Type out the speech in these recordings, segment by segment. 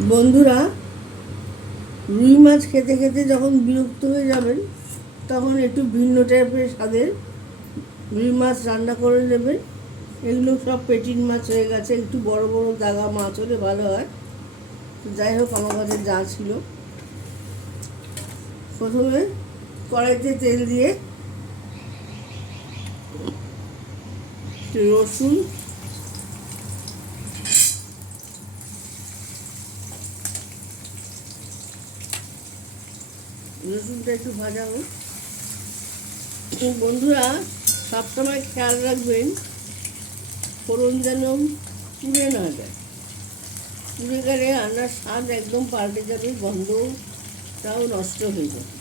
বন্ধুরা, রুই মাছ খেতে খেতে যখন বিরক্ত হয়ে যাবেন তখন একটু ভিন্ন টাইপের স্বাদের রুই মাছ রান্না করে নেবেন। এগুলো সব পেটিন মাছ হয়ে গেছে, একটু বড় বড় দাগা মাছ হলে ভালো হয়। যাই হোক, আমার কাছে যা ছিল। প্রথমে কড়াইতে তেল দিয়ে রসুন, রসুনটা একটু ভাজা হোক। বন্ধুরা, সবসময় খেয়াল রাখবেন ফোড়ন যেন পুড়ে না যায়। পুড়ে গেলে রান্নার স্বাদ একদম পাল্টে যাবে, গন্ধটাও নষ্ট হয়ে যাবে।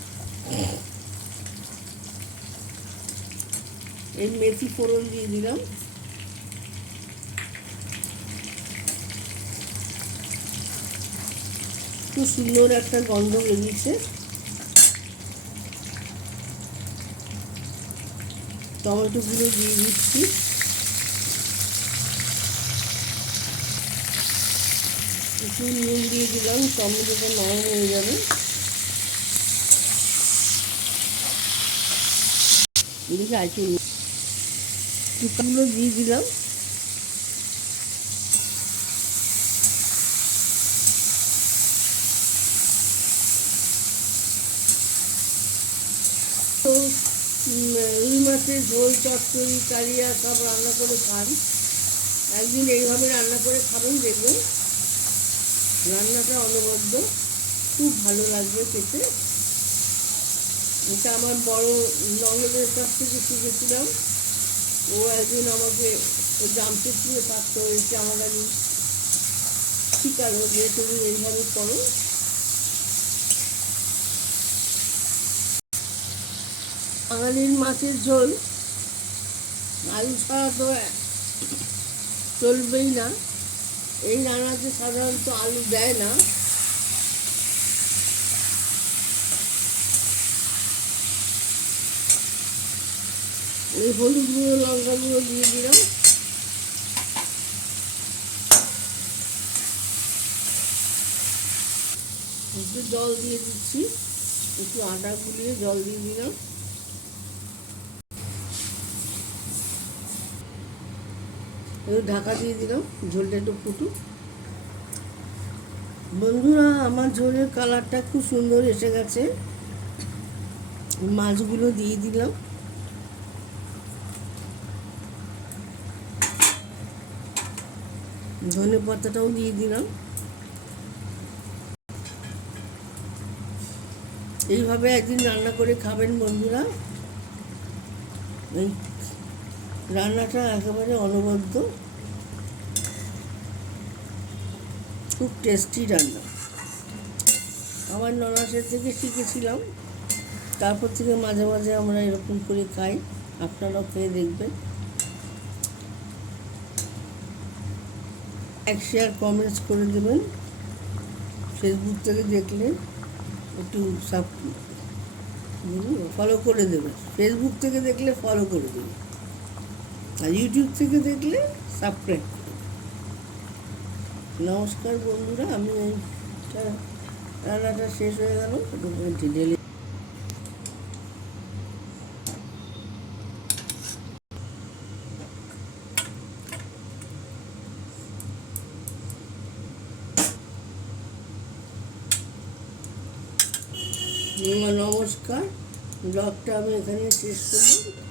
এই মেথি ফোড়ন দিয়ে দিলাম। খুব সুন্দর একটা গন্ধ বেরিয়েছে। টমেটোগুলো দিয়ে দিচ্ছি। একটু নুন দিয়ে দিলাম, টমেটোটা নরম হয়ে যাবে। এদিকে একটু কুকারগুলো দিয়ে দিলাম। তো রুই মাছের ঝোল, চচ্চড়ি, কালিয়া সব রান্না করে খান। একদিন এইভাবে রান্না করে খাবেন, দেখবেন রান্নাটা অনবদ্য, খুব ভালো লাগবে খেতে। এটা আমার বড় ননদের কাছ থেকে শিখেছিলাম। ও একদিন আমাকে জামশেদপুরে থাকতে হয়েছে, আমার আমি শিখালো যে তুমি এইভাবে করো। বাঙালির মাছের ঝোল আলু ছাড়া তো চলবেই না। এই রান্নাতে সাধারণত আলু দেয় না। এই হলুদ গুঁড়ো, লঙ্কা গুঁড়ো দিয়ে দিলাম। একটু জল দিয়ে দিচ্ছি, একটু আটা গুলিয়ে জল দিয়ে দিলাম। একটু ঢাকা দিয়ে দিলাম, ঝোলটা একটু ফুটুক। বন্ধুরা, আমার ঝোলের কালারটা খুব সুন্দর এসে গেছে। মাছগুলো দিয়ে দিলাম। ধনে পাতাটাও দিয়ে দিলাম। এইভাবে একদিন রান্না করে খাবেন বন্ধুরা। এই রান্নাটা একেবারে অনবদ্য, খুব টেস্টি রান্না। আমার ননাসের থেকে শিখেছিলাম, তারপর থেকে মাঝে মাঝে আমরা এরকম করে খাই। আপনারাও খেয়ে দেখবেন। লাইক, শেয়ার, কমেন্টস করে দেবেন। ফেসবুক থেকে দেখলে একটু ফলো করে দেবেন। ফেসবুক থেকে দেখলে ফলো করে দেবেন, আর ইউটিউব থেকে দেখলে সাবস্ক্রাইব। নমস্কার বন্ধুরা, আমি রান্নাটা শেষ হয়ে গেল, ডেলি নমস্কার। ব্লগটা আমি এখানে শেষ করলাম।